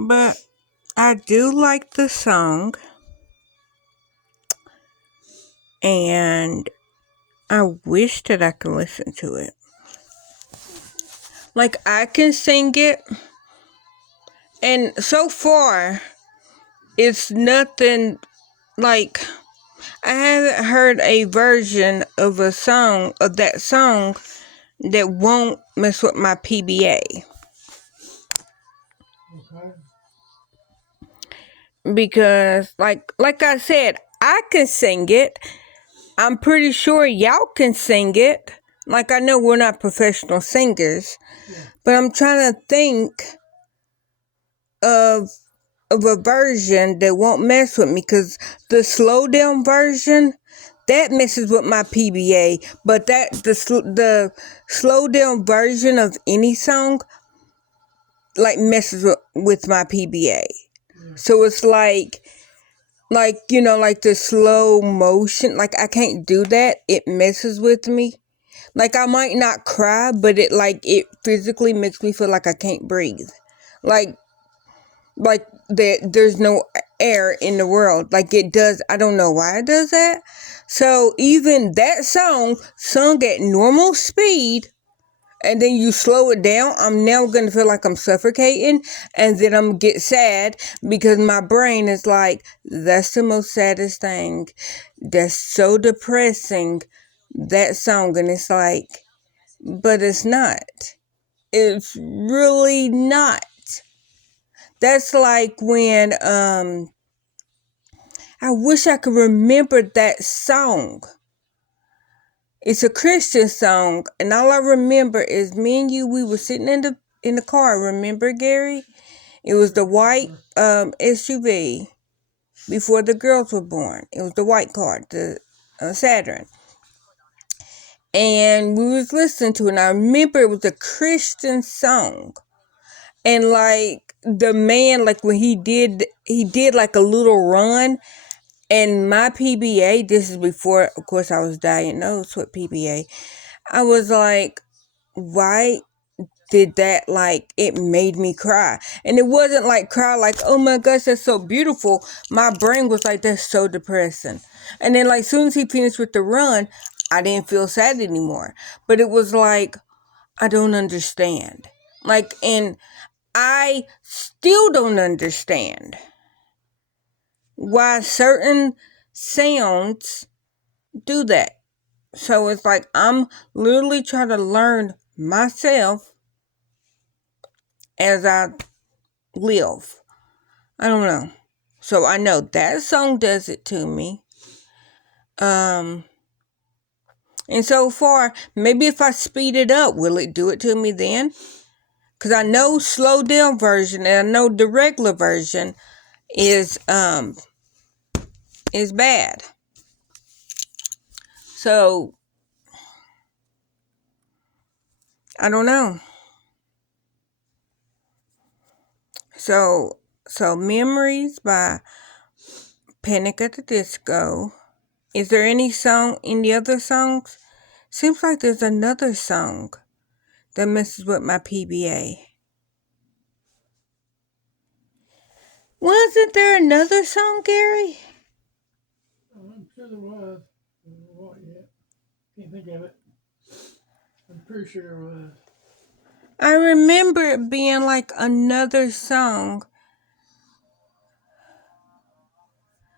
But I do like the song, and I wish that I could listen to it. Like, I can sing it, and so far, it's nothing like I haven't heard a version of a song, of that song, that won't mess with my PBA. Okay. Because, like I said, I can sing it. I'm pretty sure y'all can sing it. Like, I know we're not professional singers, but I'm trying to think of a version that won't mess with me, because the slow down version, that messes with my PBA, but the slow down version of any song like messes with my PBA. So it's like like the slow motion, like I can't do that. It messes with me. Like, I might not cry, but it physically makes me feel like I can't breathe. Like there's no air in the world. Like, it does. I don't know why it does that. So even that song sung at normal speed, and then you slow it down, I'm now gonna feel like I'm suffocating, and then I'm gonna get sad because my brain is like, that's the most saddest thing. That's so depressing, that song. And it's like, but it's not. It's really not. That's like when I wish I could remember that song. It's a Christian song, and all I remember is me and you. We were sitting in the car. Remember, Gary? It was the white SUV before the girls were born. It was the white car, the Saturn, and we was listening to it. And I remember it was a Christian song, and like the man, like when he did like a little run. And my PBA, this is before, of course, I was diagnosed with PBA. I was like, why did that, like, it made me cry. And it wasn't like cry like, oh my gosh, that's so beautiful. My brain was like, that's so depressing. And then, like, soon as he finished with the run, I didn't feel sad anymore. But it was like, I don't understand. Like, and I still don't understand why certain sounds do that. So it's like I'm literally trying to learn myself as I live. I don't know. So I know that song does it to me. And so far, maybe if I speed it up, will it do it to me then? Because I know slow down version and I know the regular version is bad. So I don't know. So Memories by Panic at the Disco. Is there any other songs? Seems like there's another song that messes with my PBA. Wasn't there another song, Gary? I'm sure there was. What yet? Can't think of it. I'm pretty sure there was. I remember it being like another song.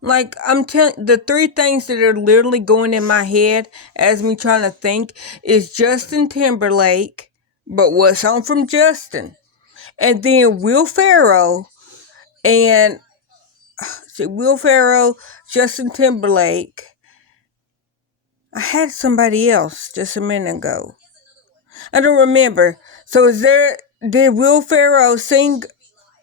Like, I'm telling, the three things that are literally going in my head as me trying to think is Justin Timberlake, but what song from Justin? And then Will Ferrell, and Will Ferrell, Justin Timberlake. I had somebody else just a minute ago. I don't remember. So did Will Ferrell sing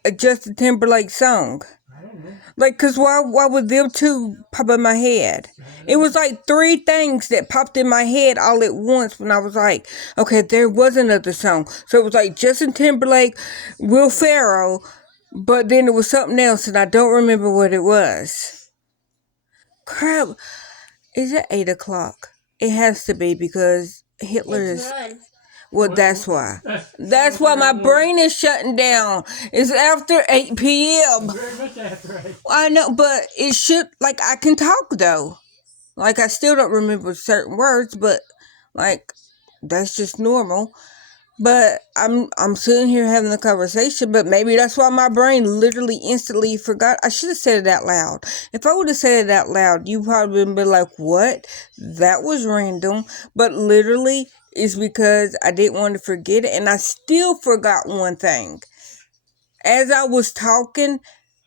a Justin Timberlake song? I don't know. Like, cause why would them two pop in my head? It was like three things that popped in my head all at once when I was like, okay, there was another song. So it was like Justin Timberlake, Will Ferrell, but then it was something else and I don't remember what it was. Crap. Is it 8 o'clock? It has to be because Hitler is. Well, that's why. That's why my brain is shutting down. It's after 8 p.m. Very much after 8. I know, but it should, like, I can talk, though. Like, I still don't remember certain words, but, like, that's just normal. But I'm sitting here having a conversation, but maybe that's why my brain literally instantly forgot. I should have said it out loud. If I would have said it out loud, you probably would be like, what? That was random. But literally, it's because I didn't want to forget it, and I still forgot one thing. As I was talking,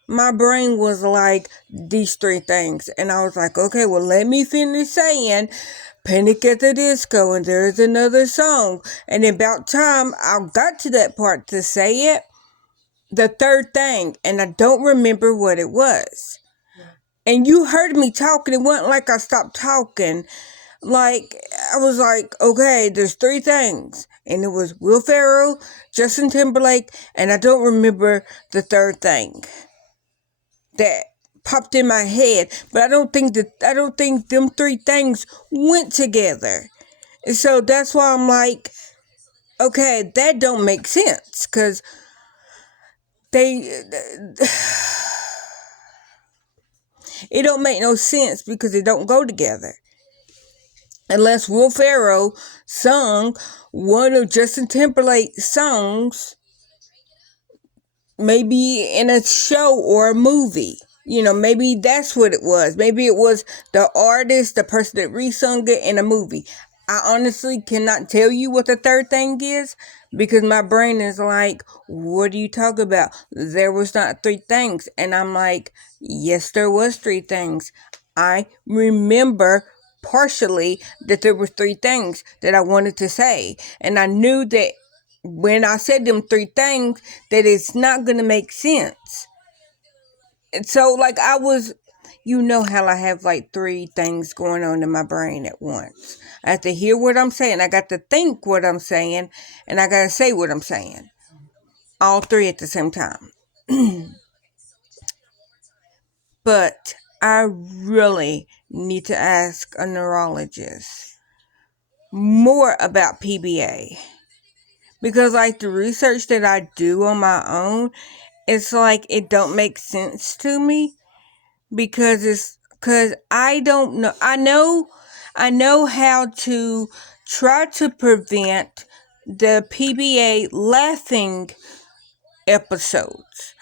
my brain was like, these 3 things. And I was like, okay, well, let me finish saying Panic at the Disco, and there's another song. And about time I got to that part to say it, the 3rd thing, and I don't remember what it was. And you heard me talking. It wasn't like I stopped talking. Like, I was like, okay, there's 3 things. And it was Will Ferrell, Justin Timberlake, and I don't remember the 3rd thing that popped in my head. But I don't think them 3 things went together. And so that's why I'm like, okay, that don't make sense, because it don't make no sense because it don't go together. Unless Will Ferrell sung one of Justin Timberlake's songs, maybe in a show or a movie. You know, maybe that's what it was. Maybe it was the artist, the person that resung it in a movie. I honestly cannot tell you what the 3rd thing is, because my brain is like, what are you talking about? There was not 3 things. And I'm like, yes, there was 3 things. I remember partially that there were 3 things that I wanted to say. And I knew that when I said them 3 things, that it's not going to make sense. And so, like, you know how I have like 3 things going on in my brain at once. I have to hear what I'm saying. I got to think what I'm saying, and I got to say what I'm saying. All 3 at the same time. But I really need to ask a neurologist more about PBA. Because, like, the research that I do on my own, it's like it don't make sense to me. Because I don't know. I know how to try to prevent the PBA laughing episodes.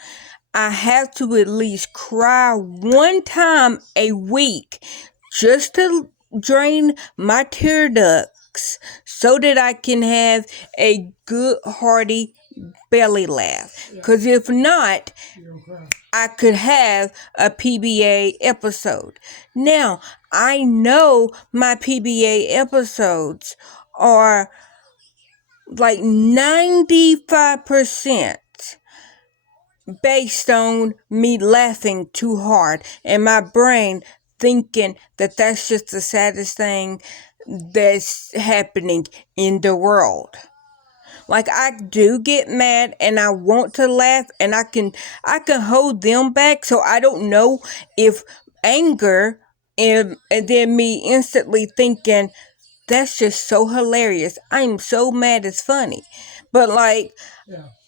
I have to at least cry 1 time a week just to drain my tear ducts so that I can have a good hearty belly laugh. Because if not, I could have a PBA episode. Now, I know my PBA episodes are like 95% based on me laughing too hard and my brain thinking that that's just the saddest thing that's happening in the world. Like, I do get mad and I want to laugh, and I can hold them back. So I don't know if anger and then me instantly thinking that's just so hilarious. I'm so mad it's funny. But like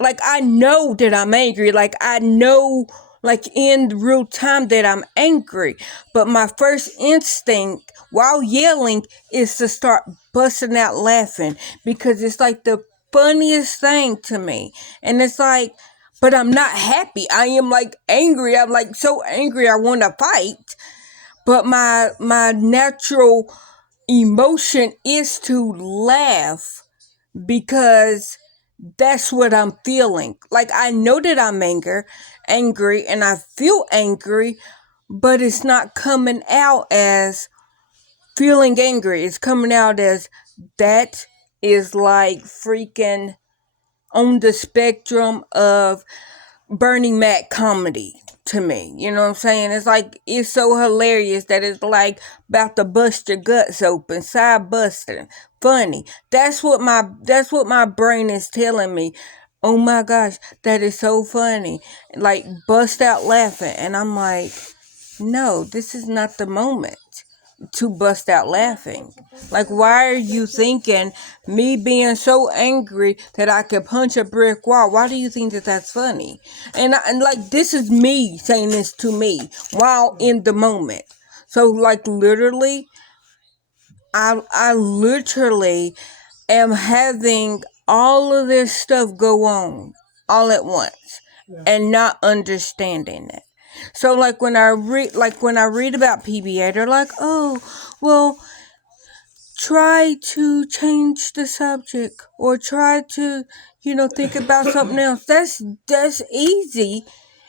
I know that I'm angry. Like, I know, like, in real time that I'm angry. But my first instinct while yelling is to start busting out laughing, because it's like the funniest thing to me. And it's like, but I'm not happy. I am like angry. I'm like so angry I want to fight. But my natural emotion is to laugh, because that's what I'm feeling. Like, I know that I'm angry and I feel angry, but it's not coming out as feeling angry. It's coming out as that is like freaking on the spectrum of Bernie Mac comedy to me. You know what I'm saying? It's like, it's so hilarious that it's like about to bust your guts open, side busting, funny. That's what my brain is telling me. Oh my gosh, that is so funny. Like, bust out laughing. And I'm like, no, this is not the moment. to bust out laughing. Like, why are you thinking me being so angry that I could punch a brick wall? Why do you think that that's funny? And like, this is me saying this to me while in the moment. So like, literally, I literally am having all of this stuff go on all at once and not understanding it. So like when I read about PBA, they're like, "Oh, well, try to change the subject or try to, think about something else." That's easy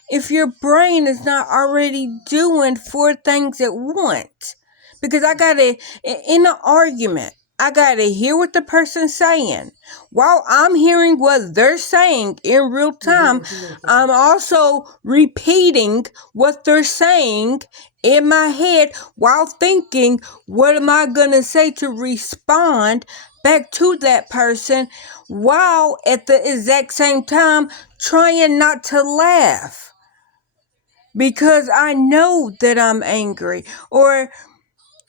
if your brain is not already doing four things at once. Because in an argument, I gotta hear what the person's saying. While I'm hearing what they're saying in real time, I'm also repeating what they're saying in my head while thinking, what am I gonna say to respond back to that person, while at the exact same time trying not to laugh because I know that I'm angry. Or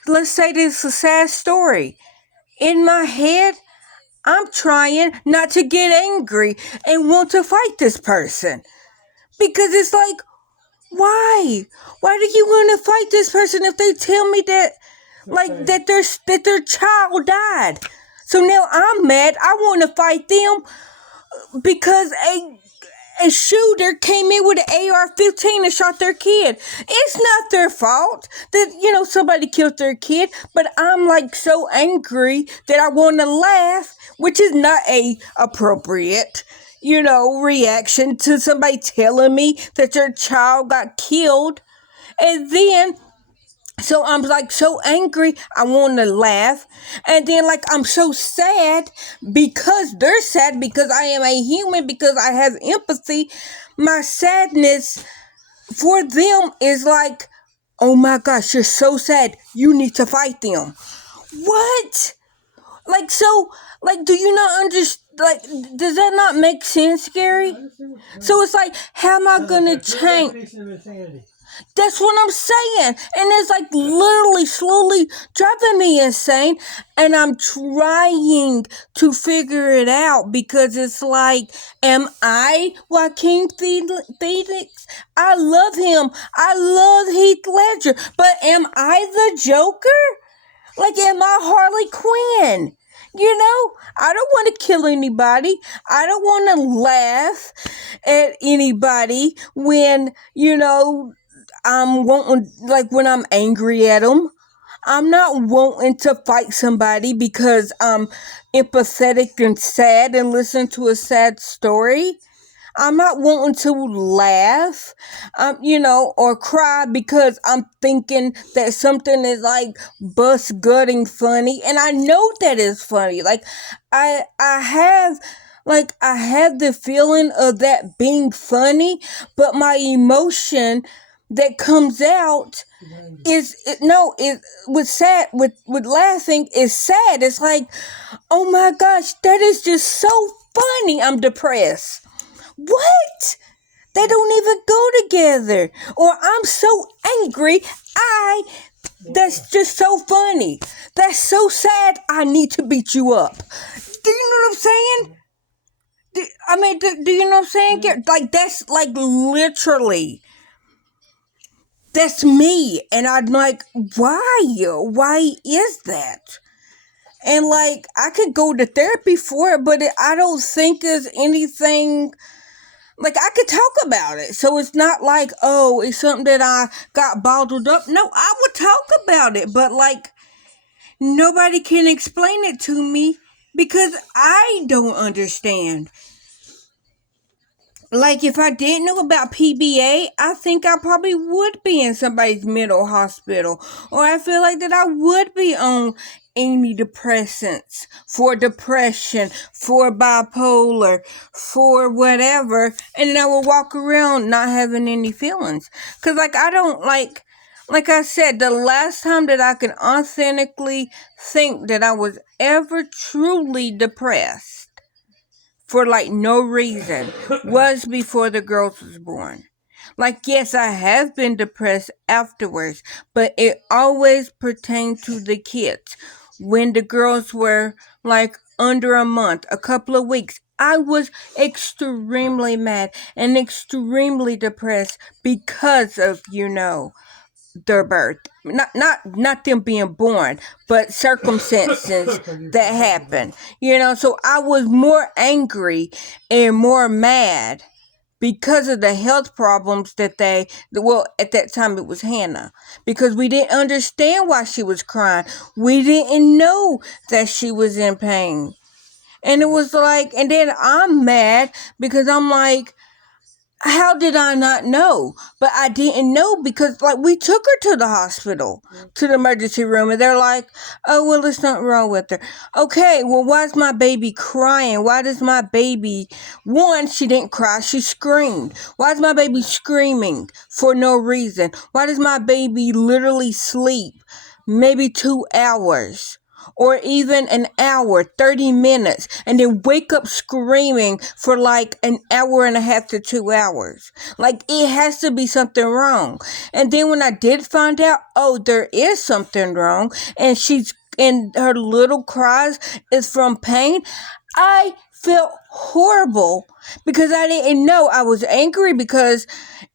let's say this is a sad story. In my head, I'm trying not to get angry and want to fight this person. Because it's like, why? Why do you want to fight this person if they tell me that, like, that their child died? So now I'm mad. I want to fight them because a shooter came in with an AR-15 and shot their kid. It's not their fault that, somebody killed their kid, but I'm like so angry that I want to laugh, which is not a appropriate, reaction to somebody telling me that your child got killed. And then so I'm like so angry, I want to laugh. And then like I'm so sad because they're sad, because I am a human, because I have empathy. My sadness for them is like, oh my gosh, you're so sad. You need to fight them. What? Like, so, like, do you not understand? Like, does that not make sense, Gary? So it's like, how am I going to change? That's what I'm saying. And it's like literally slowly driving me insane. And I'm trying to figure it out because it's like, am I Joaquin Phoenix? I love him. I love Heath Ledger. But am I the Joker? Like, am I Harley Quinn? I don't want to kill anybody. I don't want to laugh at anybody when, I'm wanting, like when I'm angry at them. I'm not wanting to fight somebody because I'm empathetic and sad and listen to a sad story. I'm not wanting to laugh, or cry because I'm thinking that something is like bust gutting funny, and I know that is funny. Like I have the feeling of that being funny, but my emotion that comes out is with laughing is sad. It's like, oh my gosh, that is just so funny. I'm depressed. What? They don't even go together. Or I'm so angry. That's just so funny. That's so sad. I need to beat you up. Do you know what I'm saying? Do you know what I'm saying? Like, that's like literally. That's me. And I'm like, why? Why is that? And like, I could go to therapy for it, but I don't think there's anything. Like, I could talk about it. So it's not like, oh, it's something that I got bottled up. No, I would talk about it. But, like, nobody can explain it to me because I don't understand. Like, if I didn't know about PBA, I think I probably would be in somebody's mental hospital. Or I feel like that I would be on antidepressants for depression, for bipolar, for whatever. And then I would walk around not having any feelings. Because, like, I don't, like I said, the last time that I can authentically think that I was ever truly depressed for like no reason was before the girls was born. Like, yes, I have been depressed afterwards, but it always pertained to the kids. When the girls were like under a month, a couple of weeks, I was extremely mad and extremely depressed because of, their birth. Not them being born, but circumstances that happened. So I was more angry and more mad because of the health problems that at that time it was Hannah, because we didn't understand why she was crying. We didn't know that she was in pain. And it was like, and then I'm mad because I'm like, how did I not know? But I didn't know because, like, we took her to the hospital, to the emergency room, and they're like, oh, well, there's nothing wrong with her. Okay, well, why is my baby crying? Why does my baby, one, she didn't cry, she screamed. Why is my baby screaming for no reason? Why does my baby literally sleep maybe 2 hours? Or even an hour, 30 minutes, and then wake up screaming for like an hour and a half to 2 hours. Like, it has to be something wrong. And then when I did find out, oh, there is something wrong, and her little cries is from pain, I felt horrible because I didn't know. I was angry because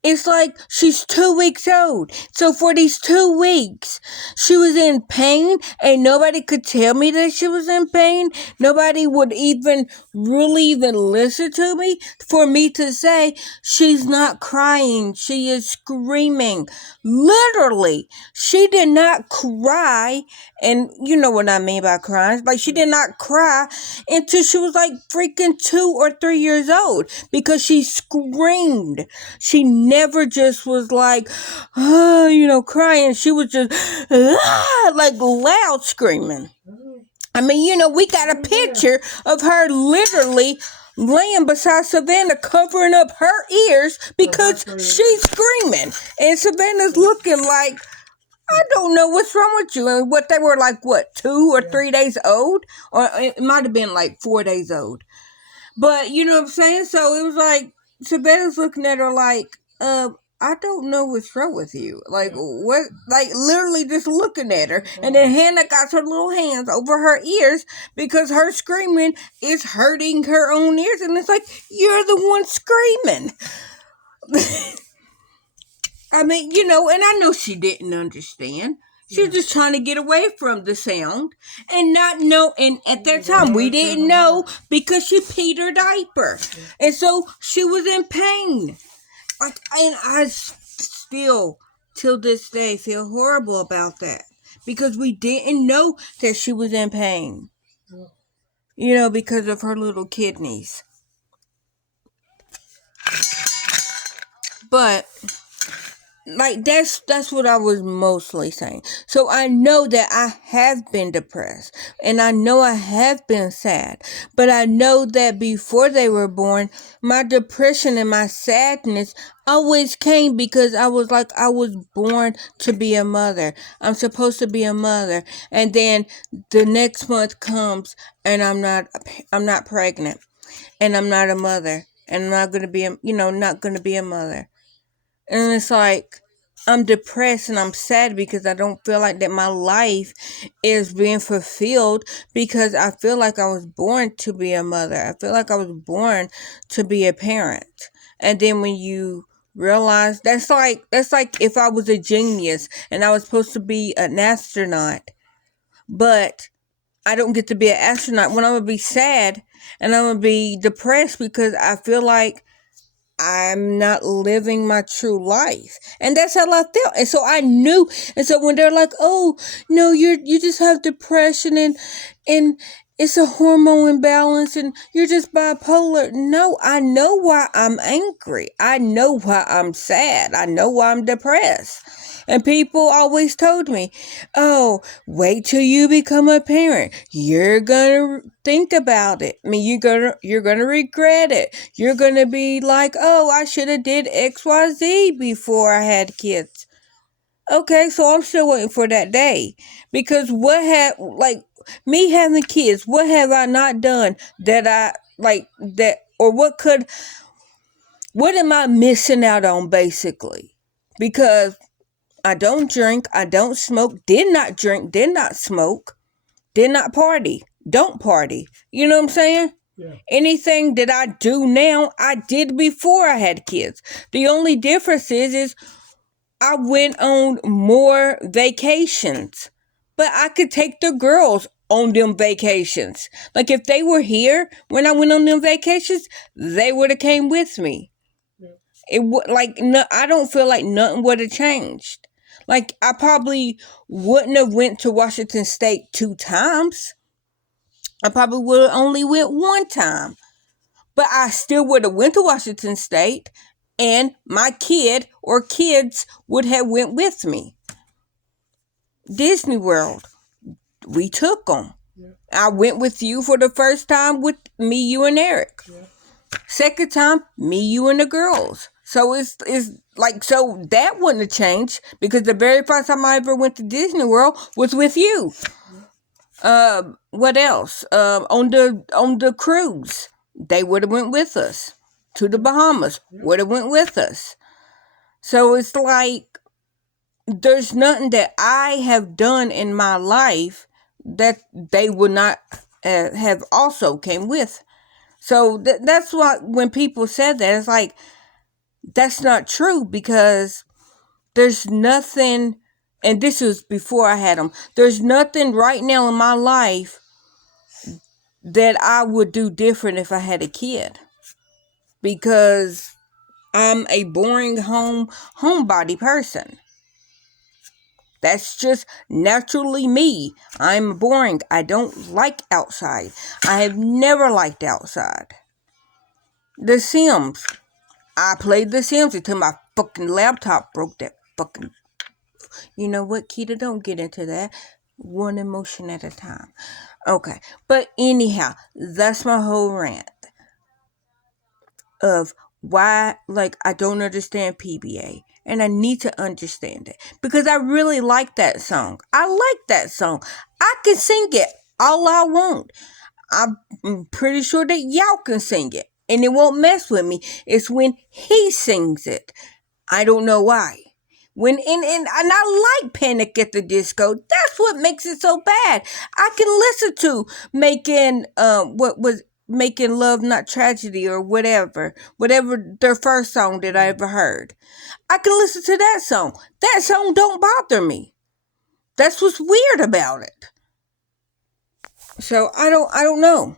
it's like she's 2 weeks old. So for these 2 weeks, she was in pain and nobody could tell me that she was in pain. Nobody would even listen to me for me to say she's not crying. She is screaming. Literally, she did not cry. And you know what I mean by crying. Like, she did not cry until she was like freaking 2 or 3 years old because she screamed. She never just was like, crying. She was just like loud screaming. I mean, we got a picture of her literally laying beside Savannah, covering up her ears because she's screaming. And Savannah's looking like, I don't know what's wrong with you. And what they were like, 2 or 3 days old? Or it might have been like 4 days old. But you know what I'm saying? So it was like, Savannah's looking at her like, I don't know what's wrong with you. Like, what? Like, literally just looking at her. And then Hannah got her little hands over her ears because her screaming is hurting her own ears. And it's like, you're the one screaming. I mean, and I know she didn't understand. She was just trying to get away from the sound and not know. And at that time, we didn't know because she peed her diaper. And so she was in pain. Like, and I still, till this day, feel horrible about that because we didn't know that she was in pain. Because of her little kidneys. But like, that's what I was mostly saying. So I know that I have been depressed and I know I have been sad, but I know that before they were born, my depression and my sadness always came because I was born to be a mother. I'm supposed to be a mother. And then the next month comes and I'm not pregnant and I'm not a mother and I'm not going to be not going to be a mother. And it's like, I'm depressed and I'm sad because I don't feel like that my life is being fulfilled because I feel like I was born to be a mother. I feel like I was born to be a parent. And then when you realize, that's like if I was a genius and I was supposed to be an astronaut, but I don't get to be an astronaut, when I'm going to be sad and I'm going to be depressed because I feel like I'm not living my true life. And that's how I felt. And so I knew. And so when they're like, oh, no, you just have depression and it's a hormone imbalance and you're just bipolar. No, I know why I'm angry. I know why I'm sad. I know why I'm depressed. And people always told me, oh, wait till you become a parent. You're going to think about it. I mean, you're gonna regret it. You're going to be like, oh, I should have did XYZ before I had kids. Okay, so I'm still waiting for that day. Because me having kids, what have I not done that or what could What am I missing out on, basically? Because I don't drink, I don't smoke, did not drink, did not smoke, did not party, don't party. You know what I'm saying? Yeah. Anything that I do now, I did before I had kids. The only difference is I went on more vacations. But I could take the girls on them vacations. Like if they were here when I went on them vacations, they would have came with me. Yeah. It would no, I don't feel like nothing would have changed. Like I probably wouldn't have went to Washington State 2 times. I probably would have only went 1 time. But I still would have went to Washington State, and my kid or kids would have went with me. Disney World, we took them. Yeah. I went with you for the first time with me, you, and Eric. Yeah. Second time, me, you, and the girls. So it's like, so that wouldn't have changed because the very first time I ever went to Disney World was with you. What else? On the cruise, they would have went with us to the Bahamas. Would have went with us. So it's like there's nothing that I have done in my life that they would not have also came with. So that's why when people said that, it's like that's not true because there's nothing. And this was before I had them. There's nothing right now in my life that I would do different if I had a kid. Because I'm a boring homebody person. That's just naturally me. I'm boring. I don't like outside. I have never liked outside. The Sims. I played The Sims until my fucking laptop broke that fucking... You know what, Keita? Don't get into that. One emotion at a time. Okay. But anyhow, that's my whole rant of why, like, I don't understand PBA. And I need to understand it. Because I really like that song. I like that song. I can sing it all I want. I'm pretty sure that y'all can sing it. And it won't mess with me. It's when he sings it. I don't know why. And I like Panic at the Disco. That's what makes it so bad. I can listen to Making Love Not Tragedy or whatever their first song that I ever heard. I can listen to that song. That song don't bother me. That's what's weird about it. So I don't know.